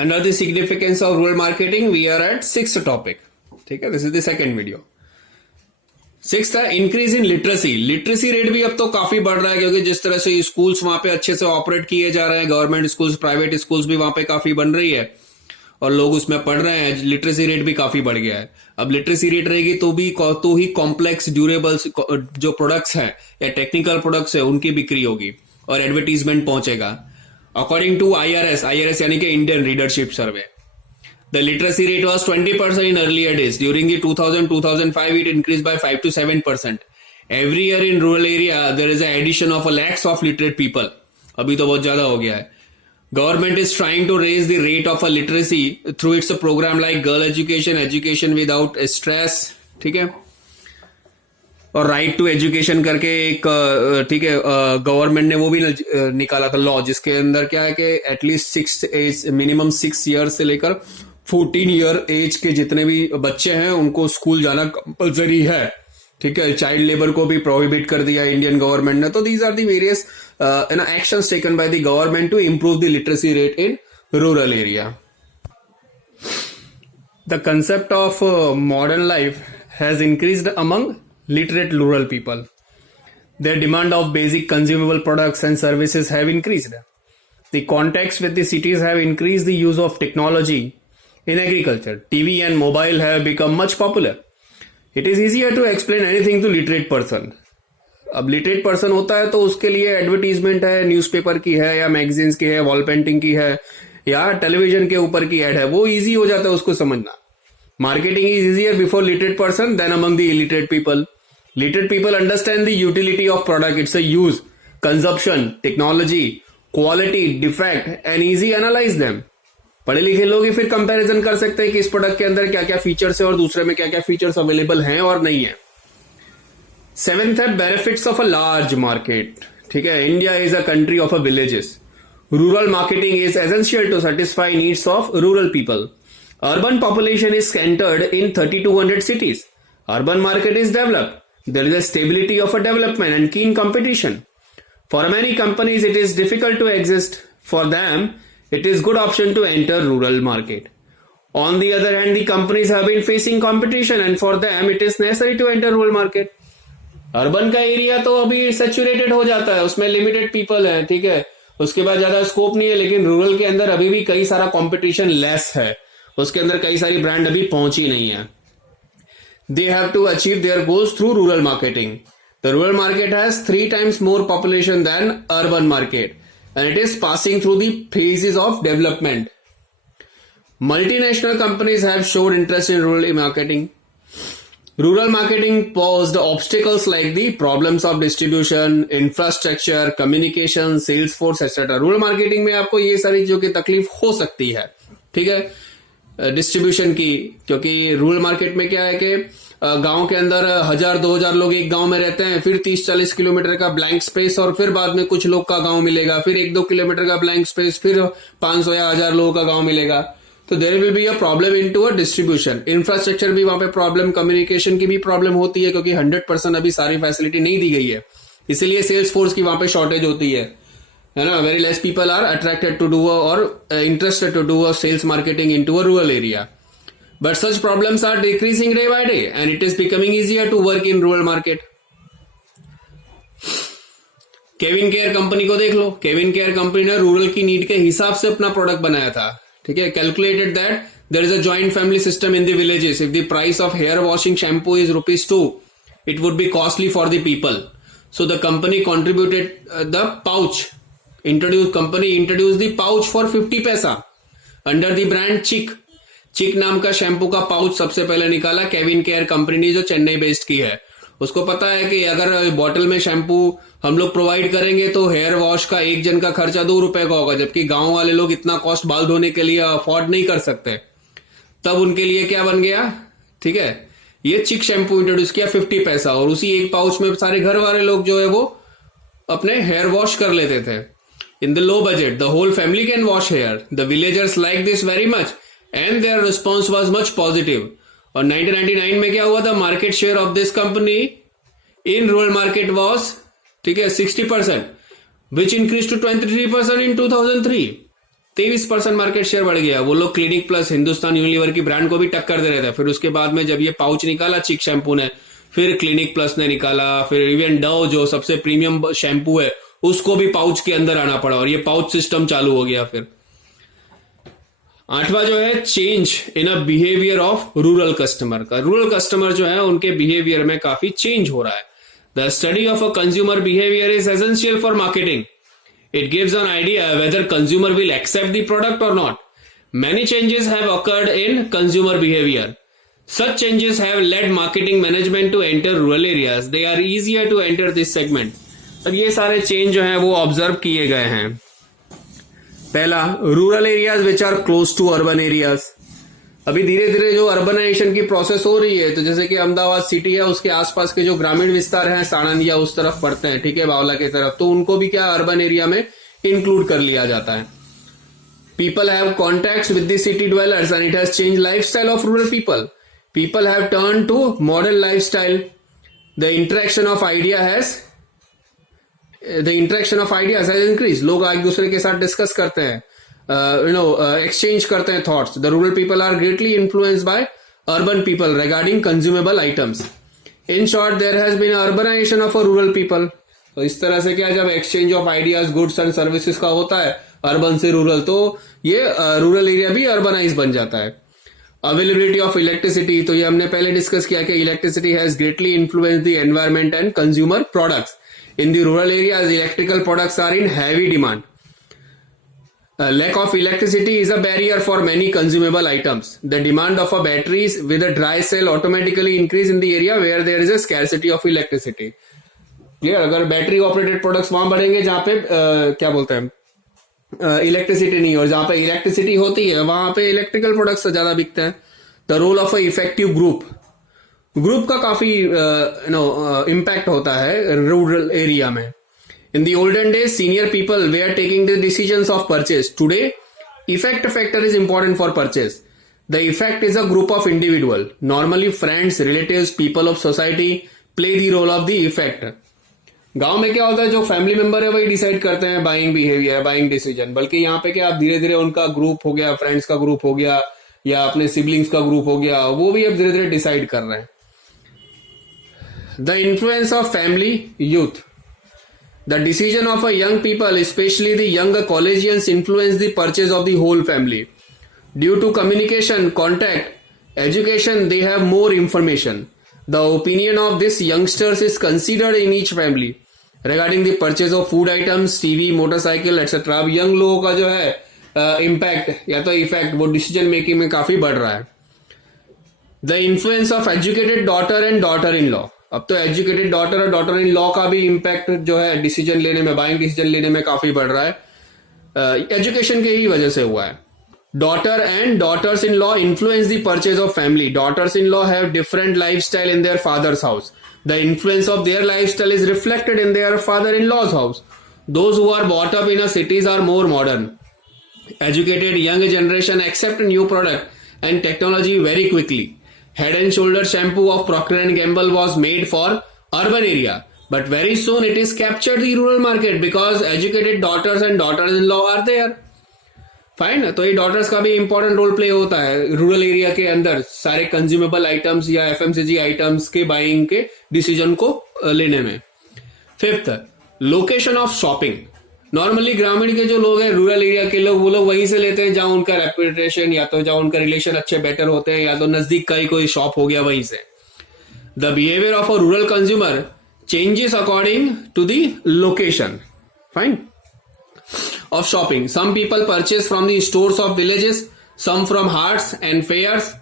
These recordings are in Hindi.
Under the significance of rural marketing, we are at sixth topic. ठीक है, this is the second video. Six था increase in literacy. Literacy rate भी अब तो काफी बढ़ रहा है क्योंकि जिस तरह से स्कूल्स वहां पे अच्छे से ऑपरेट किए जा रहे हैं, गवर्नमेंट स्कूल्स, प्राइवेट स्कूल्स भी वहां पे काफी बन रही है और लोग उसमें पढ़ रहे हैं. लिटरेसी रेट भी काफी बढ़ गया है. अब लिटरेसी रेट रहेगी तो ही कॉम्प्लेक्स ड्यूरेबल्स जो प्रोडक्ट्स हैं या टेक्निकल प्रोडक्ट्स है उनकी बिक्री होगी और एडवर्टीजमेंट पहुंचेगा. अकॉर्डिंग टू IRS यानी कि Indian readership survey, the literacy rate was 20% in earlier days. During the 2000-2005, it increased by 5 to 7%. Every year in rural area, there is an addition of a lakhs of literate people. अभी तो बहुत ज्यादा हो गया है. Government is trying to raise the rate of a literacy through its program like girl education, education without stress, ठीक है, और राइट टू एजुकेशन करके एक, ठीक है, गवर्नमेंट ने वो भी निकाला था लॉ, जिसके अंदर क्या है कि एटलीस्ट मिनिमम 6 ईयर से लेकर 14 ईयर एज के जितने भी बच्चे हैं उनको स्कूल जाना कंपलसरी है. ठीक है, चाइल्ड लेबर को भी प्रोहिबिट कर दिया इंडियन गवर्नमेंट ने. तो these are the various actions taken by the government to improve the literacy rate in rural area. The concept of modern life has increased among literate rural people. Their demand of basic consumable products and services have increased. The contacts with the cities have increased the use of technology in agriculture. TV and mobile have become much popular. It is easier to explain anything to literate person. अब literate person होता है तो उसके लिए एडवर्टीजमेंट है, न्यूज़पेपर की है या मैगजीन्स की है, वॉल पेंटिंग की है या टेलीविजन के ऊपर की एड है, वो इजी हो जाता है उसको समझना. Marketing is easier before literate person than among the illiterate people. Literate people understand the utility of product, its a use, consumption, technology, quality, defect and easy analyze them. पढ़े लिखे लोग ही फिर कंपैरिजन कर सकते हैं कि इस प्रोडक्ट के अंदर क्या क्या फीचर्स है और दूसरे में क्या क्या फीचर्स अवेलेबल हैं और नहीं है. सेवेंथ है benefits of a large market. ठीक है, India is a country of a villages. Rural marketing is essential to satisfy needs of rural people. Urban population is centered in 3200 cities. Urban market is developed. There is a stability of a development and keen competition. For many companies, it is difficult to exist. For them, it is good option to enter rural market. On the other hand, the companies have been facing competition and for them, it is necessary to enter rural market. Urban का एरिया तो अभी सैचुरेटेड हो जाता है, उसमें लिमिटेड पीपल है, ठीक है, उसके बाद ज्यादा स्कोप नहीं है. लेकिन रूरल के अंदर अभी भी कई सारा कंपटीशन लेस है, उसके अंदर कई सारी ब्रांड अभी पहुंची नहीं है. They have to achieve their goals through rural marketing. The rural market has 3 times more population than urban market and it is passing through the phases of development. Multinational companies have showed interest in rural marketing. Rural marketing posed obstacles like the problems of distribution, infrastructure, communication, sales force, etc. Rural marketing में आपको ये सारी चीजों की तकलीफ हो सकती है, ठीक है, डिस्ट्रीब्यूशन की, क्योंकि रूरल मार्केट में क्या है कि गांव के अंदर 1000-2000 लोग एक गांव में रहते हैं, फिर 30-40 किलोमीटर का ब्लैंक स्पेस और फिर बाद में कुछ लोग का गांव मिलेगा, फिर 1-2 किलोमीटर का ब्लैंक स्पेस, फिर 500 या 1000 लोगों का गांव मिलेगा. तो there will be a problem in to a distribution. Infrastructure भी वहां पे प्रॉब्लम, कम्युनिकेशन की भी प्रॉब्लम होती है क्योंकि 100% अभी सारी फैसिलिटी नहीं दी गई है, इसीलिए सेल्स फोर्स की वहां पे शॉर्टेज होती है ना. Very less people are attracted to do और interested to do sales marketing in to a rural area. But such problems are decreasing day by day and it is becoming easier to work in rural market. CavinKare company को देख लो. केविन केयर कंपनी ने रूरल की नीड के हिसाब से अपना प्रोडक्ट बनाया था, ठीक है. Calculated that there is a joint family system in the villages. If the price of hair washing shampoo is ₹2, it would be costly for the people. So the company contributed the pouch. Company introduce the pouch for 50 paisa under the brand चिक. चिक नाम का शैम्पू का पाउच सबसे पहले निकाला केविन केयर कंपनी ने, जो चेन्नई बेस्ड की है. उसको पता है कि अगर बॉटल में शैम्पू हम लोग प्रोवाइड करेंगे तो हेयर वॉश का एक जन का खर्चा ₹2 का होगा, जबकि गांव वाले लोग इतना कॉस्ट बाल धोने के लिए अफोर्ड नहीं कर सकते. तब उनके लिए क्या बन गया, ठीक है, ये चिक शैम्पू इंट्रोड्यूस किया 50 पैसा, और उसी एक पाउच में सारे घर वाले लोग जो है वो अपने हेयर वॉश कर लेते थे. In the low budget, the whole family can wash hair. The villagers liked this very much and their response was much positive. और 1999 में क्या हुआ था, market share of this company in rural market was, ठीक है, 60%, which increased to 23% in 2003. 23% market share बढ़ गया। वो लोग क्लिनिक प्लस, हिंदुस्तान यूनिलीवर की ब्रांड को भी टक्कर दे रहे थे। फिर उसके बाद में जब ये पाउच निकाला चिक शैम्पू ने, फिर क्लिनिक प्लस ने निकाला, फिर इवन डव जो सबसे प्रीमियम शैम्पू है उसको भी पाउच के अंदर आना पड़ा और ये पाउच सिस्टम चालू हो गया। फिर 8वां जो है change in a behaviour of rural customer का। रूरल कस्टमर जो है उनके बिहेवियर में काफी चेंज हो रहा है। The study of a consumer behaviour is essential for marketing. It gives an idea whether consumer will accept the product or not. Many changes have occurred in consumer behavior. Such changes have led marketing management to enter rural areas. They are easier to enter this segment. अब ये सारे चेंज जो हैं वो ऑब्जर्व किए गए हैं। पहला, rural areas which are close to urban areas. अभी धीरे धीरे जो अर्बनाइजेशन की प्रोसेस हो रही है, तो जैसे कि अहमदाबाद सिटी है उसके आसपास के जो ग्रामीण विस्तार हैं, साणंद या उस तरफ पड़ते हैं, ठीक है, बावला की तरफ, तो उनको भी क्या अर्बन एरिया में इंक्लूड कर लिया जाता है। People have contacts with the city dwellers and it has change lifestyle of rural people. People have turn to modern lifestyle. The interaction of ideas has increase. लोग एक दूसरे के साथ डिस्कस करते हैं, exchange करते हैं thoughts. The rural people are greatly influenced by urban people regarding consumable items. In short, there has been urbanization of a rural people. तो इस तरह से क्या, जब exchange of ideas, goods and services का होता है urban से rural, तो ये rural area भी urbanize बन जाता है. Availability of electricity, तो ये हमने पहले डिस्कस किया कि electricity has greatly influenced the environment and consumer products. In the rural areas, electrical products are in heavy demand. Lack of electricity is a barrier for many consumable items. The demand of a batteries with a dry cell automatically increase in the area where there is a scarcity of electricity. ये अगर बैटरी ऑपरेटेड प्रोडक्ट्स वहां बढ़ेंगे जहां पे क्या बोलते हैं इलेक्ट्रिसिटी नहीं, और जहां पे इलेक्ट्रिसिटी होती है वहां पे इलेक्ट्रिकल प्रोडक्ट्स ज्यादा बिकते हैं. The role of a effective group का काफी इम्पैक्ट होता है रूरल एरिया में. In the olden days, senior people were taking the decisions of purchase. Today, effect factor is important for purchase. The effect is a group of individual. Normally, friends, relatives, people of society play the role of the effect. गांव में क्या होता है, जो फैमिली मेंबर है वही डिसाइड करते हैं बाइंग बिहेवियर, बाइंग डिसीजन. बल्कि यहाँ पे क्या, आप धीरे धीरे उनका ग्रुप हो गया, फ्रेंड्स का ग्रुप हो गया या अपने सिबलिंग्स का ग्रुप हो गया, वो भी अब धीरे धीरे डिसाइड कर रहे हैं. The influence of family youth. The decision of a young people, especially the younger collegians, influence the purchase of the whole family. Due to communication, contact, education, they have more information. The opinion of these youngsters is considered in each family regarding the purchase of food items, TV, motorcycle, etc. अब यंग लोगों का जो है इम्पैक्ट या तो इफेक्ट वो डिसीजन मेकिंग में काफी बढ़ रहा है. The influence of educated daughter and daughter in law. अब तो एजुकेटेड डॉटर और डॉटर इन लॉ का भी इम्पैक्ट जो है डिसीजन लेने में, बाइंग डिसीजन लेने में काफी बढ़ रहा है. एजुकेशन के ही वजह से हुआ है. Daughter and daughters in law influence the purchase of family. Daughters in law have different lifestyle in their father's house. The influence of their lifestyle is reflected in their father in law's house. Those who are bought up in a cities are more modern. Educated young generation accept new product and technology very quickly. Head and Shoulder shampoo of Procter & Gamble was made for urban area, but very soon it is captured the rural market because educated daughters and daughters-in-law are there. Fine, तो ये daughters का भी important role play होता है रूरल एरिया के अंदर सारे कंज्यूमेबल आइटम्स या FMCG आइटम्स के बाइंग के डिसीजन को लेने में. Fifth, location of shopping. Normally ग्रामीण के जो लोग हैं, रूरल एरिया के लोग, वो लोग वहीं से लेते हैं जहां उनका रेपुटेशन या तो जहां उनका रिलेशन अच्छे बेटर होते हैं या तो नजदीक का ही कोई शॉप हो गया वहीं से. The behaviour of a rural consumer changes according to the location. Fine. Of shopping. Some people purchase from the stores of villages, some from haats and fairs,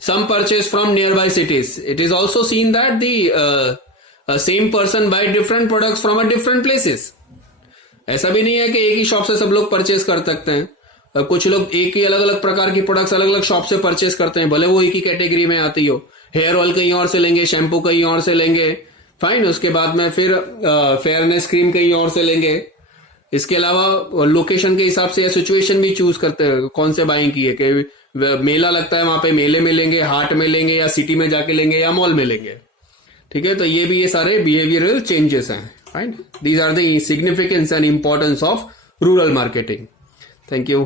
some purchase from nearby cities. It is also seen that the same person buy different products from a different places. ऐसा भी नहीं है कि एक ही शॉप से सब लोग परचेज कर सकते हैं. कुछ लोग एक ही अलग अलग प्रकार की प्रोडक्ट्स अलग अलग शॉप से परचेज करते हैं, भले वो एक ही कैटेगरी में आती हो. हेयर ऑयल कहीं और से लेंगे, शैम्पू कहीं और से लेंगे. फाइन. उसके बाद में फिर फेयरनेस क्रीम कहीं और से लेंगे. इसके अलावा लोकेशन के हिसाब से या सिचुएशन भी चूज करते हैं कौन से बाइंग की है, कि मेला लगता है वहां पे मेले में लेंगे, हाट में लेंगे, या सिटी में जाके लेंगे, या मॉल में लेंगे. ठीक है, तो ये सारे बिहेवियरल चेंजेस हैं. Fine. These are the significance and importance of rural marketing. Thank you.